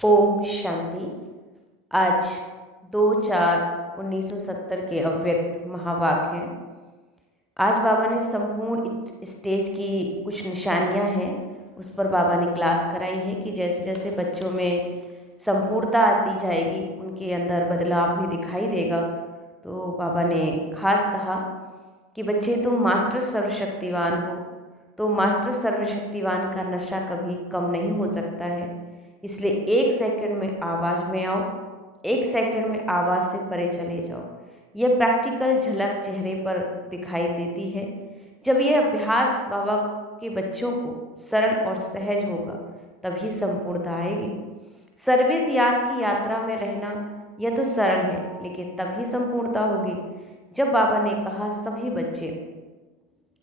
ओम शांति। आज 2/4/1970 के अव्यक्त महावाक्य हैं। आज बाबा ने संपूर्ण स्टेज की कुछ निशानियां हैं, उस पर बाबा ने क्लास कराई है कि जैसे जैसे बच्चों में संपूर्णता आती जाएगी, उनके अंदर बदलाव भी दिखाई देगा। तो बाबा ने खास कहा कि बच्चे तुम मास्टर सर्वशक्तिवान हो, तो मास्टर सर्वशक्तिवान का नशा कभी कम नहीं हो सकता है। इसलिए 1 सेकंड में आवाज़ में आओ, 1 सेकंड में आवाज़ से परे चले जाओ। यह प्रैक्टिकल झलक चेहरे पर दिखाई देती है। जब यह अभ्यास बाबा के बच्चों को सरल और सहज होगा, तभी संपूर्णता आएगी। सर्विस याद की यात्रा में रहना यह तो सरल है, लेकिन तभी संपूर्णता होगी जब बाबा ने कहा सभी बच्चे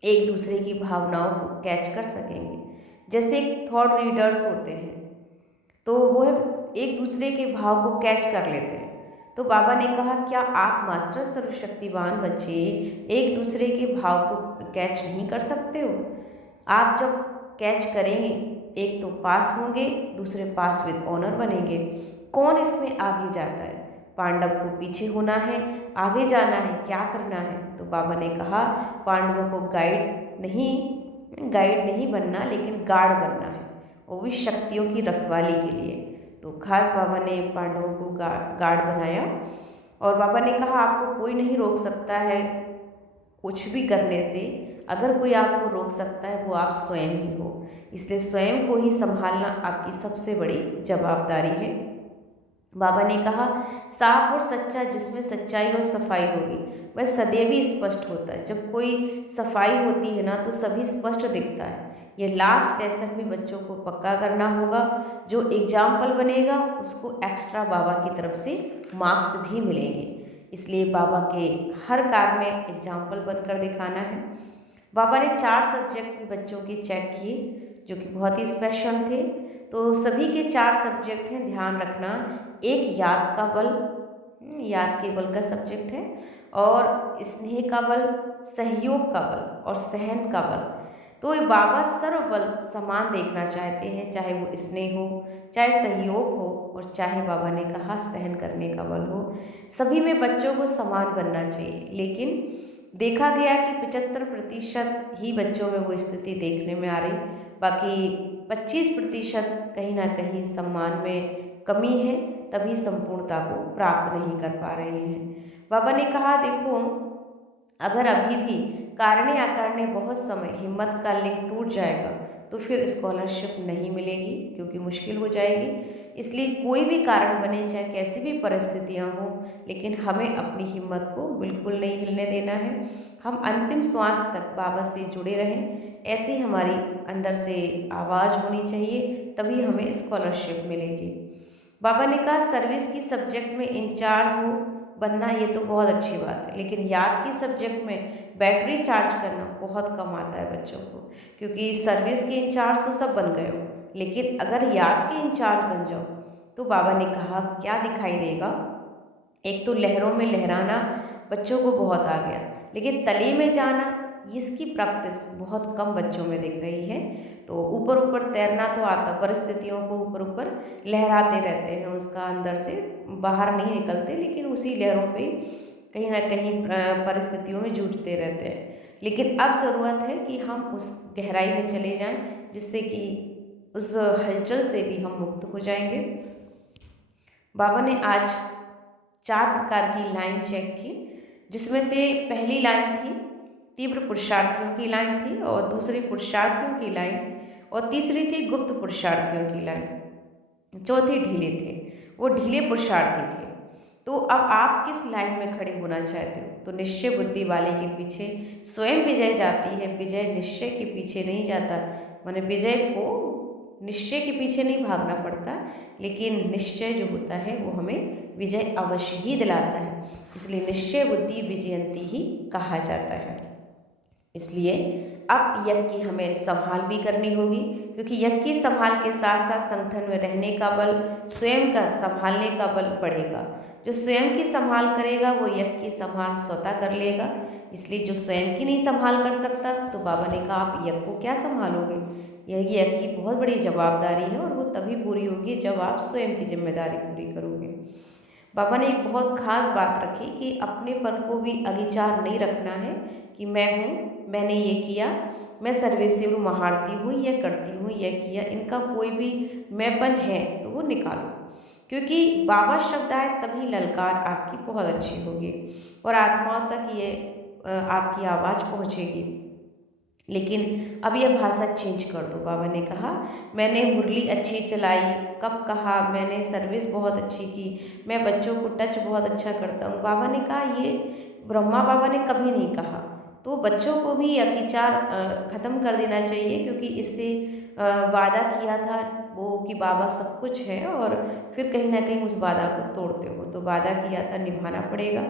एक दूसरे की भावनाओं को कैच कर सकेंगे। जैसे एक थॉट रीडर्स होते हैं, तो वो एक दूसरे के भाव को कैच कर लेते हैं। तो बाबा ने कहा क्या आप मास्टर सर्वशक्तिवान बच्चे एक दूसरे के भाव को कैच नहीं कर सकते हो? आप जब कैच करेंगे, एक तो पास होंगे, दूसरे पास विद ऑनर बनेंगे। कौन इसमें आगे जाता है? पांडव को पीछे होना है, आगे जाना है, क्या करना है? तो बाबा ने कहा पांडवों को गाइड नहीं बनना, लेकिन गार्ड बनना है, वो भी शक्तियों की रखवाली के लिए। तो खास बाबा ने पांडवों को गार्ड बनाया। और बाबा ने कहा आपको कोई नहीं रोक सकता है कुछ भी करने से। अगर कोई आपको रोक सकता है वो आप स्वयं ही हो। इसलिए स्वयं को ही संभालना आपकी सबसे बड़ी जवाबदारी है। बाबा ने कहा साफ और सच्चा जिसमें सच्चाई और सफाई होगी वह सदैव ही स्पष्ट होता है। जब कोई सफाई होती है ना, तो सभी स्पष्ट दिखता है। ये लास्ट लेसन भी बच्चों को पक्का करना होगा। जो एग्जाम्पल बनेगा उसको एक्स्ट्रा बाबा की तरफ से मार्क्स भी मिलेंगे। इसलिए बाबा के हर कार्य में एग्जाम्पल बनकर दिखाना है। बाबा ने 4 सब्जेक्ट भी बच्चों के चेक किए, जो कि बहुत ही स्पेशल थे। तो सभी के 4 सब्जेक्ट हैं, ध्यान रखना। एक याद का बल, याद के बल का सब्जेक्ट है, और स्नेह का बल, सहयोग का बल और सहन का बल। तो ये बाबा सर्व बल समान देखना चाहते हैं, चाहे वो स्नेह हो, चाहे सहयोग हो, और चाहे बाबा ने कहा सहन करने का बल हो। सभी में बच्चों को समान बनना चाहिए। लेकिन देखा गया कि 75% ही बच्चों में वो स्थिति देखने में आ रही, बाकी 25% कहीं ना कहीं सम्मान में कमी है, तभी संपूर्णता को प्राप्त नहीं कर पा रहे हैं। बाबा ने कहा देखो, अगर अभी भी कारणे अकारणे बहुत समय हिम्मत का लिंक टूट जाएगा, तो फिर स्कॉलरशिप नहीं मिलेगी, क्योंकि मुश्किल हो जाएगी। इसलिए कोई भी कारण बने, चाहे कैसी भी परिस्थितियां हों, लेकिन हमें अपनी हिम्मत को बिल्कुल नहीं हिलने देना है। हम अंतिम श्वास तक बाबा से जुड़े रहें, ऐसी हमारी अंदर से आवाज़ होनी चाहिए, तभी हमें स्कॉलरशिप मिलेगी। बाबा ने कहा सर्विस की सब्जेक्ट में इंचार्ज हो बनना, ये तो बहुत अच्छी बात है, लेकिन याद की सब्जेक्ट में बैटरी चार्ज करना बहुत कम आता है बच्चों को। क्योंकि सर्विस के इंचार्ज तो सब बन गए हो, लेकिन अगर याद के इंचार्ज बन जाओ, तो बाबा ने कहा क्या दिखाई देगा? एक तो लहरों में लहराना बच्चों को बहुत आ गया, लेकिन तले में जाना, इसकी प्रैक्टिस बहुत कम बच्चों में दिख रही है। तो ऊपर ऊपर तैरना तो आता, परिस्थितियों को ऊपर ऊपर लहराते रहते हैं, उसका अंदर से बाहर नहीं निकलते, लेकिन उसी लहरों पे कहीं ना कहीं परिस्थितियों में जूझते रहते हैं। लेकिन अब ज़रूरत है कि हम उस गहराई में चले जाएं, जिससे कि उस हलचल से भी हम मुक्त हो जाएंगे। बाबा ने आज 4 प्रकार की लाइन चेक की, जिसमें से पहली लाइन थी तीव्र पुरुषार्थियों की लाइन थी, और दूसरी पुरुषार्थियों की लाइन, और तीसरी थी गुप्त पुरुषार्थियों की लाइन, चौथी ढीले थे, वो ढीले पुरुषार्थी थे। तो अब आप किस लाइन में खड़े होना चाहते हो? तो निश्चय बुद्धि वाले के पीछे स्वयं विजय जाती है, विजय निश्चय के पीछे नहीं जाता। माने विजय को निश्चय के पीछे नहीं भागना पड़ता, लेकिन निश्चय जो होता है वो हमें विजय अवश्य ही दिलाता है। इसलिए निश्चय बुद्धि विजयंती ही कहा जाता है। इसलिए अब यज्ञ की हमें संभाल भी करनी होगी, क्योंकि यज्ञ की संभाल के साथ साथ संगठन में रहने का बल, स्वयं का संभालने का बल बढ़ेगा। जो स्वयं की संभाल करेगा वो यज्ञ की संभाल स्वतः कर लेगा। इसलिए जो स्वयं की नहीं संभाल कर सकता, तो बाबा ने कहा आप यज्ञ को क्या संभालोगे? यह यज्ञ की बहुत बड़ी जवाबदारी है, और वो तभी पूरी होगी जब आप स्वयं की जिम्मेदारी पूरी करोगे। बाबा ने एक बहुत खास बात रखी कि अपनेपन को भी अगिचार नहीं रखना है कि मैं हूँ, मैंने ये किया, मैं सर्वस्व महारती हूँ, यह करती हूँ, यह किया, इनका कोई भी मैंपन है तो वो निकालो। क्योंकि बाबा शब्द आए तभी ललकार आपकी बहुत अच्छी होगी और आत्माओं तक ये आपकी आवाज़ पहुँचेगी। लेकिन अब यह भाषा चेंज कर दो। बाबा ने कहा मैंने मुरली अच्छी चलाई, कब कहा मैंने सर्विस बहुत अच्छी की, मैं बच्चों को टच बहुत अच्छा करता हूँ। बाबा ने कहा ये ब्रह्मा बाबा ने कभी नहीं कहा। तो बच्चों को भी अतिचार ख़त्म कर देना चाहिए, क्योंकि इससे वादा किया था वो कि बाबा सब कुछ है और फिर कहीं ना कहीं उस वादा को तोड़ते हो। तो वादा किया था निभाना पड़ेगा।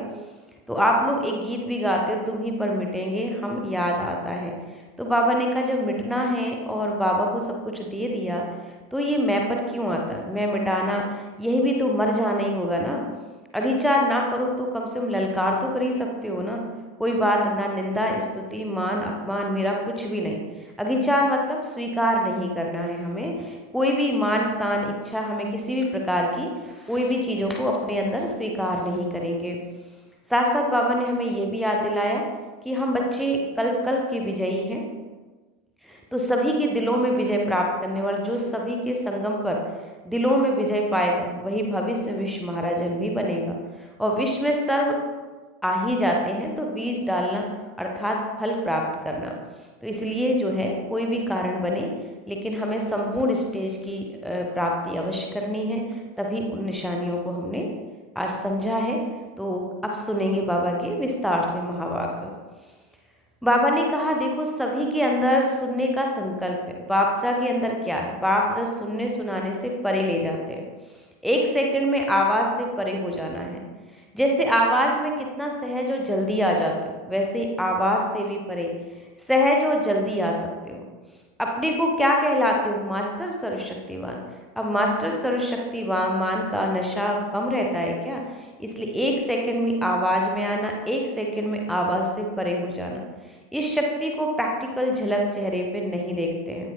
तो आप लोग एक गीत भी गाते हो, तुम ही पर मिटेंगे हम याद आता है। तो बाबा ने कहा जब मिटना है और बाबा को सब कुछ दे दिया तो ये मैं पर क्यों आता, मैं मिटाना, यही भी तो मर जाना ही होगा ना। अगिचार ना करो तो कम से कम ललकार तो कर ही सकते हो ना। कोई बात ना, निंदा स्तुति मान अपमान मेरा कुछ भी नहीं। अगिचार मतलब स्वीकार नहीं करना है हमें, कोई भी मान शान इच्छा, हमें किसी भी प्रकार की कोई भी चीज़ों को अपने अंदर स्वीकार नहीं करेंगे। साथ साथ बाबा ने हमें ये भी याद दिलाया कि हम बच्चे कल्प कल्प के विजयी हैं। तो सभी के दिलों में विजय प्राप्त करने वाला, जो सभी के संगम पर दिलों में विजय पाएगा वही भविष्य विश्व महाराजन भी बनेगा। और विश्व में सर्व आ ही जाते हैं तो बीज डालना अर्थात फल प्राप्त करना। तो इसलिए जो है कोई भी कारण बने, लेकिन हमें संपूर्ण स्टेज की प्राप्ति अवश्य करनी है। तभी उन निशानियों को हमने आज समझा है। तो अब सुनेंगे बाबा के विस्तार से महावाक्य। बाबा ने कहा देखो सभी के अंदर सुनने का संकल्प है। बापदा के अंदर क्या है, बापदा सुनने सुनाने से परे ले जाते हैं। एक सेकंड में आवाज़ से परे हो जाना है। जैसे आवाज़ में कितना सहज और जल्दी आ जाते हो, वैसे ही आवाज़ से भी परे सहज और जल्दी आ सकते हो। अपने को क्या कहलाते हो, मास्टर सर्वशक्तिवान। अब मास्टर सर्वशक्तिवान मान का नशा कम रहता है क्या? इसलिए एक सेकंड में आवाज़ में आना, एक सेकंड में आवाज़ से परे हो जाना, इस शक्ति को प्रैक्टिकल झलक चेहरे पे नहीं देखते हैं।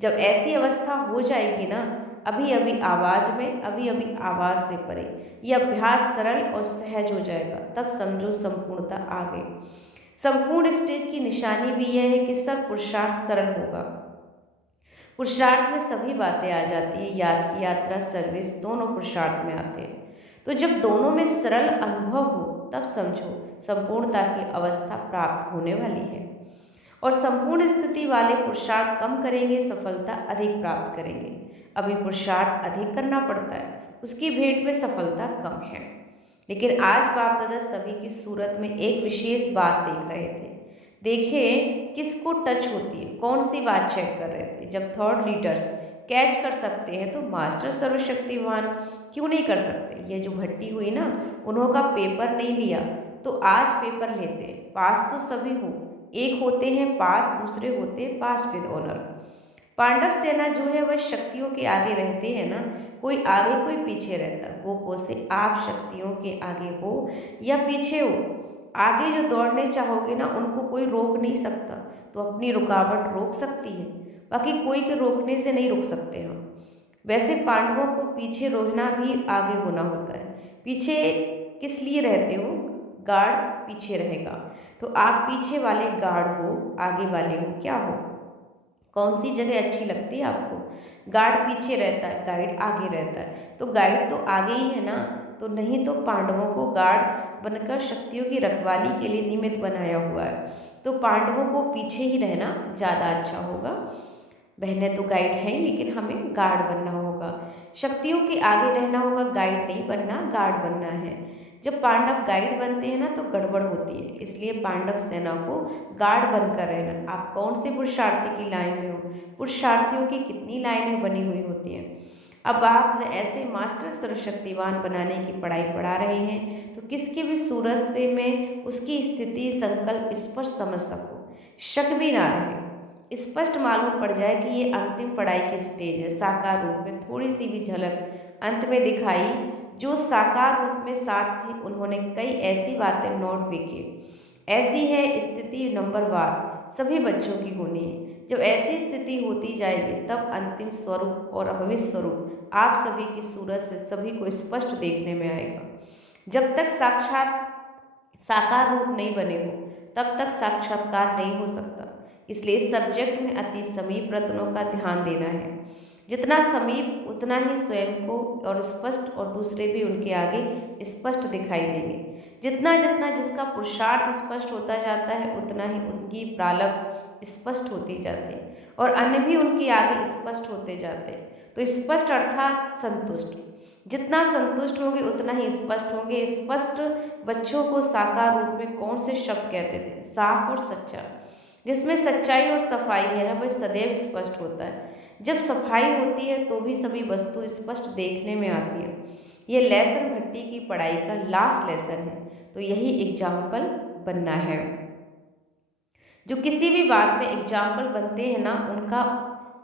जब ऐसी अवस्था हो जाएगी ना, अभी अभी आवाज़ में, अभी अभी आवाज़ से परे, यह अभ्यास सरल और सहज हो जाएगा, तब समझो संपूर्णता आ गई। संपूर्ण स्टेज की निशानी भी यह है कि सब पुरुषार्थ सरल होगा। पुरुषार्थ में सभी बातें आ जाती हैं, याद की यात्रा सर्विस दोनों पुरुषार्थ में आते हैं। तो जब दोनों में सरल अनुभव हो तब समझो संपूर्णता की अवस्था प्राप्त होने वाली है। और संपूर्ण स्थिति वाले पुरुषार्थ कम करेंगे, सफलता अधिक प्राप्त करेंगे। अभी पुरुषार्थ अधिक करना पड़ता है, उसकी भेंट में सफलता कम है। लेकिन आज बाप दादा सभी की सूरत में एक विशेष बात देख रहे थे। देखिए किसको टच होती है, कौन सी बात चेक कर रहे थे। जब थॉट लीडर्स कैच कर सकते हैं तो मास्टर सर्वशक्तिवान क्यों नहीं कर सकते। ये जो भट्टी हुई ना, उन्होंने पेपर नहीं लिया तो आज पेपर लेते हैं। पास तो सभी हो, एक होते हैं पास, दूसरे होते हैं पास विद ऑनर। पांडव सेना जो है वह शक्तियों के आगे रहते हैं ना, कोई आगे कोई पीछे रहता। गोपों से आप शक्तियों के आगे हो या पीछे हो, आगे जो दौड़ने चाहोगे ना उनको कोई रोक नहीं सकता। तो अपनी रुकावट रोक सकती है, बाकी कोई के रोकने से नहीं रोक सकते हम। वैसे पांडवों को पीछे रोकना भी आगे होना होता है। पीछे किस लिए रहते हो, गार्ड पीछे रहेगा, तो आप पीछे वाले गार्ड हो, आगे वाले हो, क्या हो, कौन सी जगह अच्छी लगती है आपको। गार्ड पीछे रहता है, गाइड आगे रहता है, तो गाइड तो आगे ही है ना। तो नहीं तो पांडवों को गार्ड बनकर शक्तियों की रखवाली के लिए निमित्त बनाया हुआ है, तो पांडवों को पीछे ही रहना ज़्यादा अच्छा होगा। बहनें तो गाइड हैं, लेकिन हमें गार्ड बनना होगा, शक्तियों के आगे रहना होगा, गाइड नहीं बनना, गार्ड बनना है। जब पांडव गाइड बनते हैं ना तो गड़बड़ होती है, इसलिए पांडव सेना को गार्ड बनकर रहना। आप कौन से पुरुषार्थी की लाइन में हो, पुरुषार्थियों की कितनी लाइनें बनी हुई होती हैं। अब आप ऐसे मास्टर सर्वशक्तिवान बनाने की पढ़ाई पढ़ा रहे हैं तो किसकी भी सूरत से में उसकी स्थिति संकल्प स्पष्ट समझ सको, शक भी ना रहे, स्पष्ट मालूम पड़ जाए कि ये अंतिम पढ़ाई की स्टेज है। साकार रूप में थोड़ी सी भी झलक अंत में दिखाई। जो साकार रूप में साथ थे उन्होंने कई ऐसी बातें नोट भी की। ऐसी है स्थिति नंबर वार सभी बच्चों की होनी है। जब ऐसी स्थिति होती जाएगी तब अंतिम स्वरूप और भविष्य स्वरूप आप सभी की सूरत से सभी को स्पष्ट देखने में आएगा। जब तक साक्षात साकार रूप नहीं बने हो तब तक साक्षात्कार नहीं हो सकता। इसलिए इस सब्जेक्ट में अति समीप रत्नों का ध्यान देना है। जितना समीप उतना ही स्वयं को और स्पष्ट और दूसरे भी उनके आगे स्पष्ट दिखाई देंगे। जितना जितना जिसका पुरुषार्थ स्पष्ट होता जाता है उतना ही उनकी प्रारब्ध स्पष्ट होती जाती है और अन्य भी उनके आगे स्पष्ट होते जाते हैं। तो स्पष्ट अर्थात संतुष्ट, जितना संतुष्ट होंगे उतना ही स्पष्ट होंगे। स्पष्ट बच्चों को साकार रूप में कौन से शब्द कहते थे? साफ और सच्चा। जिसमें सच्चाई और सफाई है ना वह सदैव स्पष्ट होता है। जब सफाई होती है तो भी सभी वस्तु स्पष्ट देखने में आती है। ये लेसन भट्टी की पढ़ाई का लास्ट लेसन है। तो यही एग्जाम्पल बनना है। जो किसी भी बात में एग्जाम्पल बनते हैं ना उनका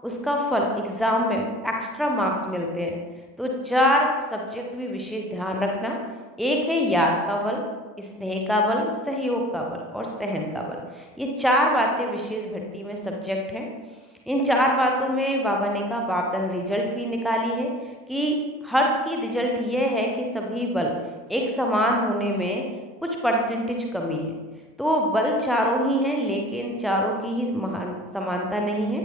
उसका फल एग्जाम में एक्स्ट्रा मार्क्स मिलते हैं। तो 4 सब्जेक्ट भी विशेष ध्यान रखना। एक है याद का बल, स्नेह का बल, सहयोग का बल और सहन का बल। ये 4 बातें विशेष भट्टी में सब्जेक्ट हैं। इन 4 बातों में बाबा ने कहा बाबदान रिजल्ट भी निकाली है कि हर्ष की रिजल्ट यह है कि सभी बल एक समान होने में कुछ परसेंटेज कमी है। तो बल चारों ही हैं लेकिन चारों की ही समानता नहीं है,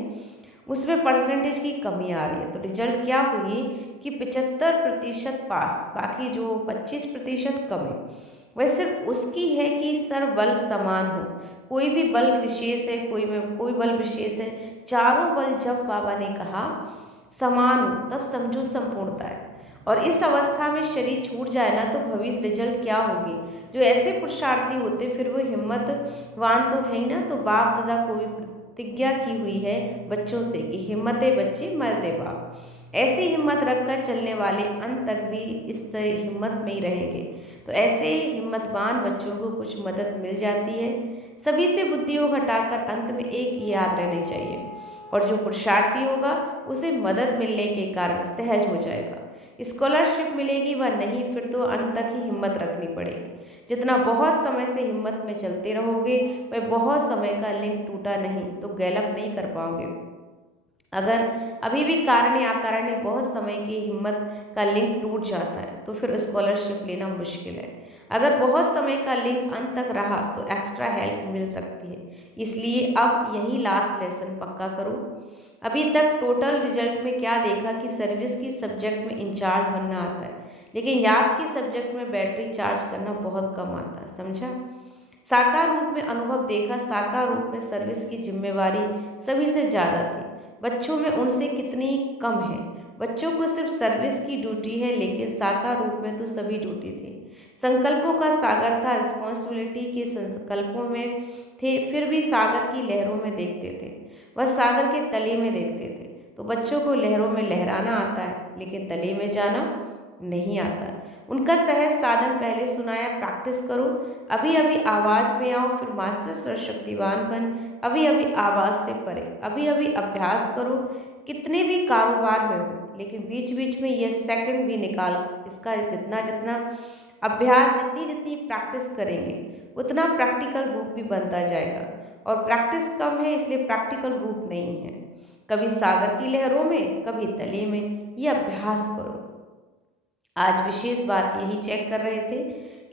उसमें परसेंटेज की कमी आ रही है। तो रिजल्ट क्या हुई कि 75% पास, बाकी जो 25% कम है वह सिर्फ उसकी है कि सर बल समान हो। कोई भी बल विशेष है, कोई बल विशेष है। चारों बल जब बाबा ने कहा समान हो तब समझो संपूर्णता है। और इस अवस्था में शरीर छूट जाए ना तो भविष्य रिजल्ट क्या होगी? जो ऐसे पुरुषार्थी होते फिर वो हिम्मतवान तो है ही ना। तो बाप दादा को भी प्रतिज्ञा की हुई है बच्चों से कि हिम्मते बच्चे मरते बाप। ऐसी हिम्मत रखकर चलने वाले अंत तक भी इस हिम्मत में ही रहेंगे। तो ऐसे हिम्मतवान बच्चों को कुछ मदद मिल जाती है। सभी से बुद्धियों घटाकर अंत में एक ही याद रहनी चाहिए। और जो पुरुषार्थी होगा उसे मदद मिलने के कारण सहज हो जाएगा। स्कॉलरशिप मिलेगी व नहीं फिर तो अंत तक ही हिम्मत रखनी पड़ेगी। जितना बहुत समय से हिम्मत में चलते रहोगे वह बहुत समय का लिंक टूटा नहीं तो गैलअप नहीं कर पाओगे। अगर अभी भी कारण या अकारण बहुत समय की हिम्मत का लिंक टूट जाता है तो फिर स्कॉलरशिप लेना मुश्किल है। अगर बहुत समय का लिंक अंत तक रहा तो एक्स्ट्रा हेल्प मिल सकती है। इसलिए अब यही लास्ट लेसन पक्का करो। अभी तक टोटल रिजल्ट में क्या देखा कि सर्विस की सब्जेक्ट में इंचार्ज बनना आता है लेकिन याद की सब्जेक्ट में बैटरी चार्ज करना बहुत कम आता है। समझा? साकार रूप में अनुभव देखा, साकार रूप में सर्विस की जिम्मेवारी सभी से ज़्यादा थी, बच्चों में उनसे कितनी कम है। बच्चों को सिर्फ सर्विस की ड्यूटी है लेकिन साकार रूप में तो सभी ड्यूटी थी। संकल्पों का सागर था, रिस्पॉन्सिबिलिटी के संकल्पों में थे फिर भी सागर की लहरों में देखते थे, वह सागर के तले में देखते थे। तो बच्चों को लहरों में लहराना आता है लेकिन तले में जाना नहीं आता। उनका सहज साधन पहले सुनाया, प्रैक्टिस करो। अभी अभी आवाज़ में आओ फिर मास्टर सर्वशक्तिवान बन। अभी अभी आवाज़ से परे, अभी अभी अभ्यास करो। कितने भी कारोबार में हो लेकिन बीच बीच में ये सेकंड भी निकालो। इसका जितना जितना अभ्यास, जितनी जितनी प्रैक्टिस करेंगे उतना प्रैक्टिकल रूप भी बनता जाएगा। और प्रैक्टिस कम है इसलिए प्रैक्टिकल रूप नहीं है। कभी सागर की लहरों में कभी तले में, ये अभ्यास करो। आज विशेष बात यही चेक कर रहे थे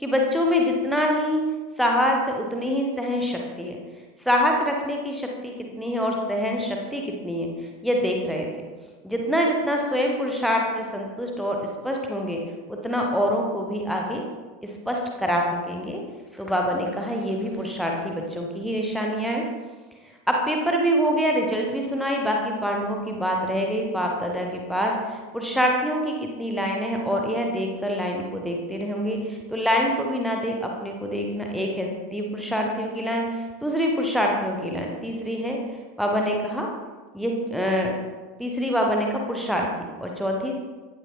कि बच्चों में जितना ही साहस है उतनी ही सहन शक्ति है। साहस रखने की शक्ति कितनी है और सहन शक्ति कितनी है यह देख रहे थे। जितना जितना स्वयं पुरुषार्थ में संतुष्ट और स्पष्ट होंगे उतना औरों को भी आगे स्पष्ट करा सकेंगे। तो बाबा ने कहा ये भी पुरुषार्थी बच्चों की ही निशानियां हैं। अब पेपर भी हो गया, रिजल्ट भी सुनाई, बाकी पांडवों की बात रह गई। बाप दादा के पास पुरुषार्थियों की कितनी लाइनें हैं और यह देखकर लाइन को देखते रहेंगे। तो लाइन को भी ना देख अपने को देखना। एक है तीव्र पुरुषार्थियों की लाइन, दूसरी पुरुषार्थियों की लाइन, तीसरी है बाबा ने कहा तीसरी बाबा ने कहा पुरुषार्थी और चौथी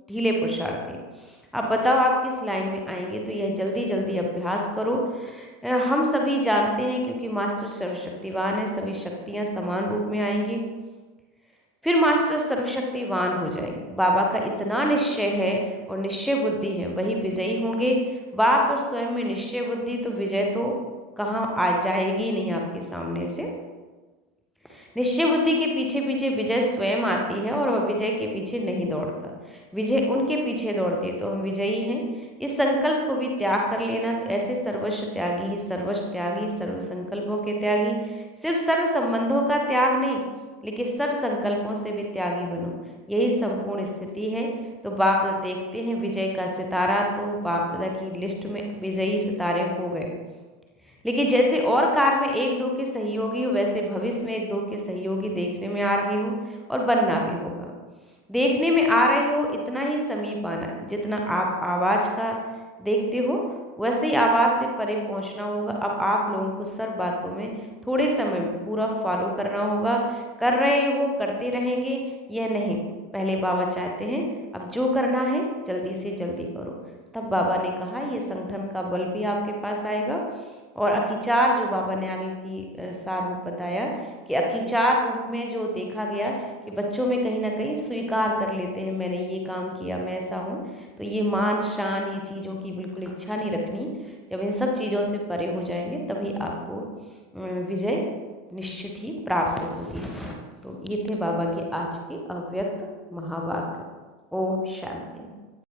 ढीले पुरुषार्थी। अब बताओ आप किस लाइन में आएंगे? तो यह जल्दी जल्दी अभ्यास करो। हम सभी जानते हैं क्योंकि मास्टर सर्वशक्तिवान है, सभी शक्तियाँ समान रूप में आएंगी फिर मास्टर सर्वशक्तिवान हो जाएंगे। बाबा का इतना निश्चय है और निश्चय बुद्धि है, वही विजयी होंगे। बाप और स्वयं में निश्चय बुद्धि तो विजय तो कहाँ आ जाएगी नहीं आपके सामने से। निश्चय बुद्धि के पीछे पीछे विजय स्वयं आती है और वह विजय के पीछे नहीं दौड़ता, विजय उनके पीछे दौड़ती है। तो हम विजयी हैं। इस संकल्प को भी त्याग कर लेना। तो ऐसे सर्वस्व त्यागी ही सर्वस्व त्यागी, सर्व संकल्पों के त्यागी, सिर्फ सर्व संबंधों का त्याग नहीं, लेकिन सर्व संकल्पों से भी त्यागी बनो। यही संपूर्ण स्थिति है। तो बाप दादा देखते हैं विजय का सितारा, तो बाप दादा की लिस्ट में विजयी सितारे हो गए। लेकिन जैसे और कार में एक दो के सहयोगी हो, वैसे भविष्य में एक दो के सहयोगी देखने में आ रहे हो और बनना भी होगा। देखने में आ रहे हो इतना ही समीप आना, जितना आप आवाज़ का देखते हो वैसे ही आवाज़ से परे पहुंचना होगा। अब आप लोगों को सब बातों में थोड़े समय में पूरा फॉलो करना होगा। कर रहे हो, करते रहेंगे, यह नहीं। पहले बाबा चाहते हैं अब जो करना है जल्दी से जल्दी करो। तब बाबा ने कहा ये संगठन का बल भी आपके पास आएगा। और अकीचार जो बाबा ने आगे की सार रूप बताया कि अकीचार रूप में जो देखा गया कि बच्चों में कहीं ना कहीं स्वीकार कर लेते हैं, मैंने ये काम किया, मैं ऐसा हूँ। तो ये मान शान, ये चीज़ों की बिल्कुल इच्छा नहीं रखनी। जब इन सब चीज़ों से परे हो जाएंगे तभी आपको विजय निश्चित ही प्राप्त होगी। तो ये थे बाबा के आज के अव्यक्त महावाक्य। ओम शांति।